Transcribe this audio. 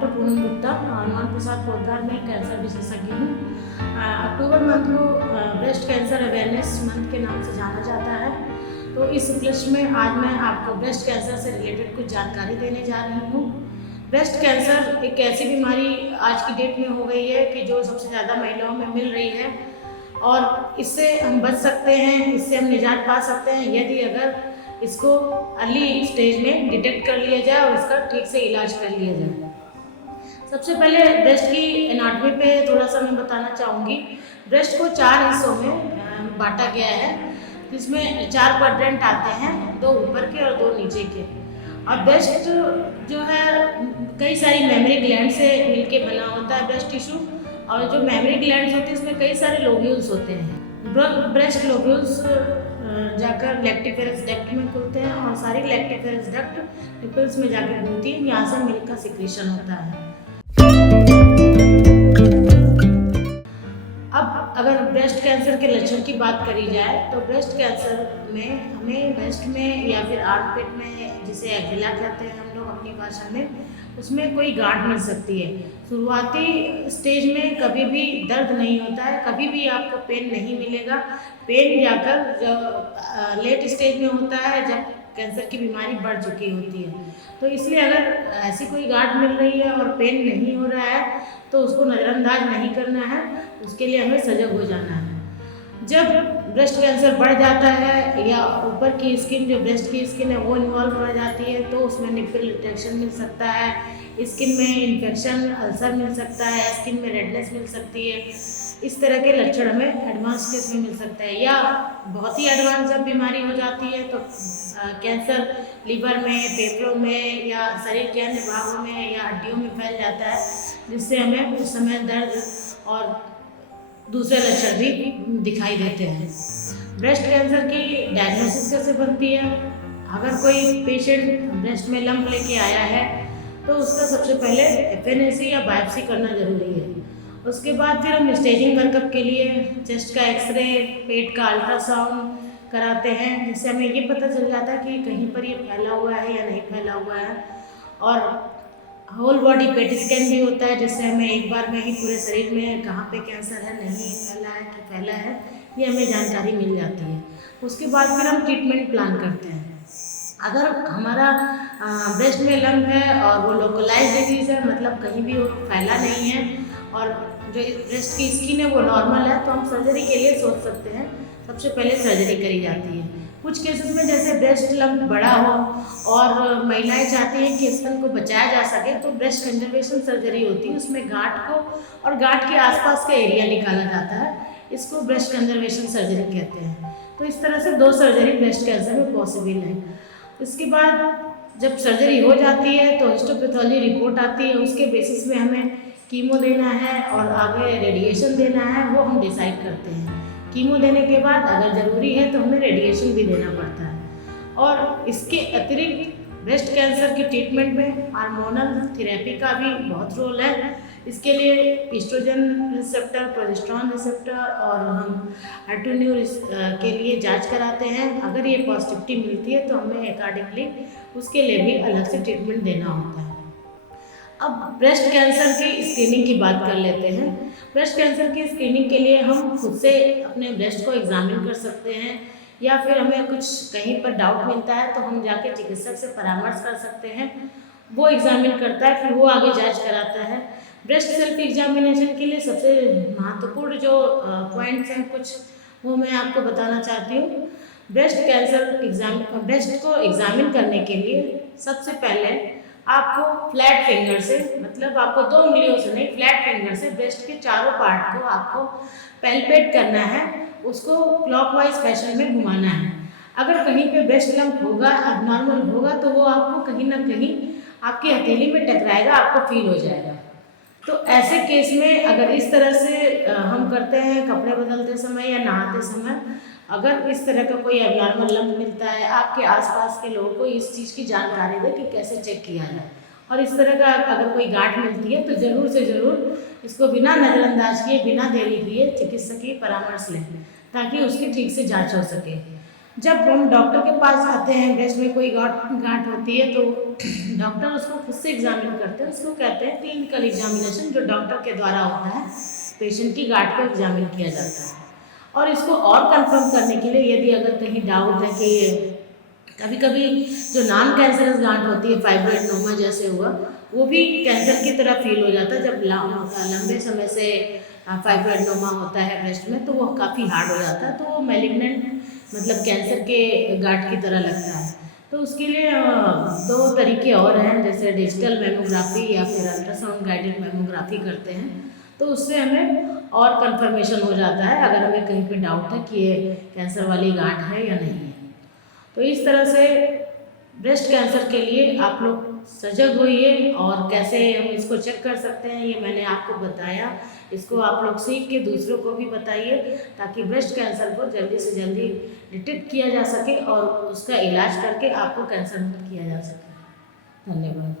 Doctor Poonam Gupta, Hanuman Prasad Poddar में cancer विशेषज्ञ हूँ। अक्टूबर मंथ को ब्रेस्ट कैंसर अवेयरनेस मंथ के नाम से जाना जाता है। तो इस उपलक्ष्य में आज मैं आपको ब्रेस्ट कैंसर से रिलेटेड कुछ जानकारी देने जा रही हूँ। ब्रेस्ट कैंसर एक ऐसी बीमारी आज की डेट में हो गई है कि जो सबसे ज़्यादा महिलाओं में मिल रही है और इससे हम बच सकते हैं, इससे हम निजात पा सकते हैं यदि अगर इसको अर्ली स्टेज में डिटेक्ट कर लिया जाए और इसका ठीक से इलाज कर लिया जाए। सबसे पहले ब्रेस्ट की एनाटॉमी पे थोड़ा सा मैं बताना चाहूँगी। ब्रेस्ट को 4 हिस्सों में बांटा गया है, जिसमें 4 क्वाड्रेंट आते हैं, 2 ऊपर के और 2 नीचे के। और ब्रेस्ट जो है कई सारी मेमोरी ग्लैंड से मिलके बना होता है ब्रेस्ट टिश्यू, और जो मेमोरी ग्लैंड्स होते हैं इसमें कई सारे लोब्यूल्स होते हैं। ब्रेस्ट लोब्यूल्स जाकर लैक्टिफेरस डक्ट में खुलते हैं और सारी लैक्टिफेरस डक्ट निपल्स में जाकर घूमती है, यहाँ से मिल्क का सिक्रीशन होता है। अब अगर ब्रेस्ट कैंसर के लक्षण की बात करी जाए तो ब्रेस्ट कैंसर में हमें ब्रेस्ट में या फिर आर्मपिट में, जिसे एक्जिला कहते हैं हम लोग अपनी भाषा में, उसमें कोई गांठ मिल सकती है। शुरुआती स्टेज में कभी भी दर्द नहीं होता है, कभी भी आपको पेन नहीं मिलेगा। पेन जाकर जब लेट स्टेज में होता है, जब कैंसर की बीमारी बढ़ चुकी होती है। तो इसलिए अगर ऐसी कोई गांठ मिल रही है और पेन नहीं हो रहा है तो उसको नज़रअंदाज नहीं करना है, उसके लिए हमें सजग हो जाना है। जब ब्रेस्ट कैंसर बढ़ जाता है या ऊपर की स्किन, जो ब्रेस्ट की स्किन है वो इन्वॉल्व हो जाती है, तो उसमें निपल रिट्रैक्शन मिल सकता है, स्किन में इन्फेक्शन, अल्सर मिल सकता है, स्किन में रेडनेस मिल सकती है। इस तरह के लक्षण हमें एडवांस केस में मिल सकता है। या बहुत ही एडवांस जब बीमारी हो जाती है तो कैंसर लीवर में, फेफड़ों में या शरीर के अन्य भागों में या हड्डियों में फैल जाता है, जिससे हमें उस समय दर्द और दूसरे लक्षण भी दिखाई देते हैं। ब्रेस्ट कैंसर की डायग्नोसिस कैसे बनती है? अगर कोई पेशेंट ब्रेस्ट में लंप लेके आया है तो उसका सबसे पहले एफएनएसी या बायोप्सी करना जरूरी है। उसके बाद फिर हम स्टेजिंग वर्कअप के लिए चेस्ट का एक्सरे, पेट का अल्ट्रासाउंड कराते हैं, जिससे हमें ये पता चल जाता है कि कहीं पर ये फैला हुआ है या नहीं फैला हुआ है। और होल बॉडी पेट स्कैन भी होता है, जिससे हमें एक बार में ही पूरे शरीर में कहाँ पे कैंसर है, नहीं फैला है कि फैला है, ये हमें जानकारी मिल जाती है। उसके बाद फिर हम ट्रीटमेंट प्लान करते हैं। अगर हमारा ब्रेस्ट में लंप है और वो लोकलाइज डिजीज़ है, मतलब कहीं भी वो फैला नहीं है और जो ब्रेस्ट की स्किन है वो नॉर्मल है, तो हम सर्जरी के लिए सोच सकते हैं। सबसे पहले सर्जरी करी जाती है। कुछ केसेस में जैसे ब्रेस्ट लंप बड़ा हो और महिलाएं चाहती हैं कि स्तन को बचाया जा सके, तो ब्रेस्ट कंजर्वेशन सर्जरी होती है। उसमें गांठ को और गांठ के आसपास का एरिया निकाला जाता है, इसको ब्रेस्ट कंजर्वेशन सर्जरी कहते हैं। तो इस तरह से 2 सर्जरी ब्रेस्ट कैंसर में पॉसिबल है। इसके बाद जब सर्जरी हो जाती है तो हिस्टोपैथोलॉजी रिपोर्ट आती है, उसके बेसिस में हमें कीमो देना है और आगे रेडिएशन देना है, वो हम डिसाइड करते हैं। कीमो देने के बाद अगर ज़रूरी है तो हमें रेडिएशन भी देना पड़ता है। और इसके अतिरिक्त ब्रेस्ट कैंसर के ट्रीटमेंट में हार्मोनल थेरेपी का भी बहुत रोल है। इसके लिए एस्ट्रोजन रिसेप्टर, प्रोजेस्टेरॉन रिसेप्टर और हम HER2 के लिए जांच कराते हैं। अगर ये पॉजिटिविटी मिलती है तो हमें अकॉर्डिंगली उसके लिए भी अलग से ट्रीटमेंट देना होता है। अब ब्रेस्ट कैंसर की स्क्रीनिंग की बात कर लेते हैं। ब्रेस्ट कैंसर की स्क्रीनिंग के लिए हम खुद से अपने ब्रेस्ट को एग्जामिन कर सकते हैं, या फिर हमें कुछ कहीं पर डाउट मिलता है तो हम जाके चिकित्सक से परामर्श कर सकते हैं। वो एग्जामिन करता है, फिर वो आगे जांच कराता है। ब्रेस्ट सेल्फ एग्जामिनेशन के लिए सबसे महत्वपूर्ण जो पॉइंट्स हैं कुछ, वो मैं आपको बताना चाहती हूँ। ब्रेस्ट को एग्जामिन करने के लिए सबसे पहले आपको फ्लैट फिंगर से, मतलब आपको 2 उंगलियों से नहीं, फ्लैट फिंगर से ब्रेस्ट के चारों पार्ट को आपको पैल्पेट करना है, उसको क्लॉकवाइज फैशन में घुमाना है। अगर कहीं पे ब्रेस्ट लंप होगा, अबनॉर्मल होगा, तो वो आपको कहीं ना कहीं आपकी हथेली में टकराएगा, आपको फील हो जाएगा। तो ऐसे केस में अगर इस तरह से हम करते हैं कपड़े बदलते समय या नहाते समय, अगर इस तरह का कोई एबनॉर्मल लंप मिलता है, आपके आसपास के लोगों को इस चीज़ की जानकारी दें कि कैसे चेक किया जाए। और इस तरह का अगर कोई गांठ मिलती है तो ज़रूर से ज़रूर इसको बिना नज़रअंदाज किए, बिना देरी किए चिकित्सकीय परामर्श लें, ताकि उसकी ठीक से जांच हो सके। जब हम डॉक्टर के पास जाते हैं, ब्रेस्ट में कोई गांठ गांठ होती है तो डॉक्टर उसको खुद से एग्जामिन करते हैं, उसको कहते हैं क्लिनिकल एग्जामिनेशन, जो डॉक्टर के द्वारा होता है। पेशेंट की गांठ को एग्जामिन किया जाता है और इसको और कंफर्म करने के लिए यदि अगर कहीं डाउट है कि कभी कभी जो नॉन कैंसरस गांठ होती है, फाइब्रोइडनोमा जैसे हुआ, वो भी कैंसर की तरह फील हो जाता है। जब लंबे समय से फाइब्रोइडनोमा होता है ब्रेस्ट में तो वो काफ़ी हार्ड हो जाता है, तो वो मैलिग्नेंट मतलब कैंसर के गांठ की तरह लगता है। तो उसके लिए दो तरीके और हैं, जैसे डिजिटल मेमोग्राफी या फिर अल्ट्रासाउंड गाइडेड मेमोग्राफी करते हैं। तो उससे हमें और कंफर्मेशन हो जाता है अगर हमें कहीं पे डाउट है कि ये कैंसर वाली गांठ है या नहीं है। तो इस तरह से ब्रेस्ट कैंसर के लिए आप लोग सजग होइए, और कैसे हम इसको चेक कर सकते हैं ये मैंने आपको बताया। इसको आप लोग सीख के दूसरों को भी बताइए, ताकि ब्रेस्ट कैंसर को जल्दी से जल्दी डिटेक्ट किया जा सके और उसका इलाज करके आपको कैंसर मुक्त किया जा सके। धन्यवाद।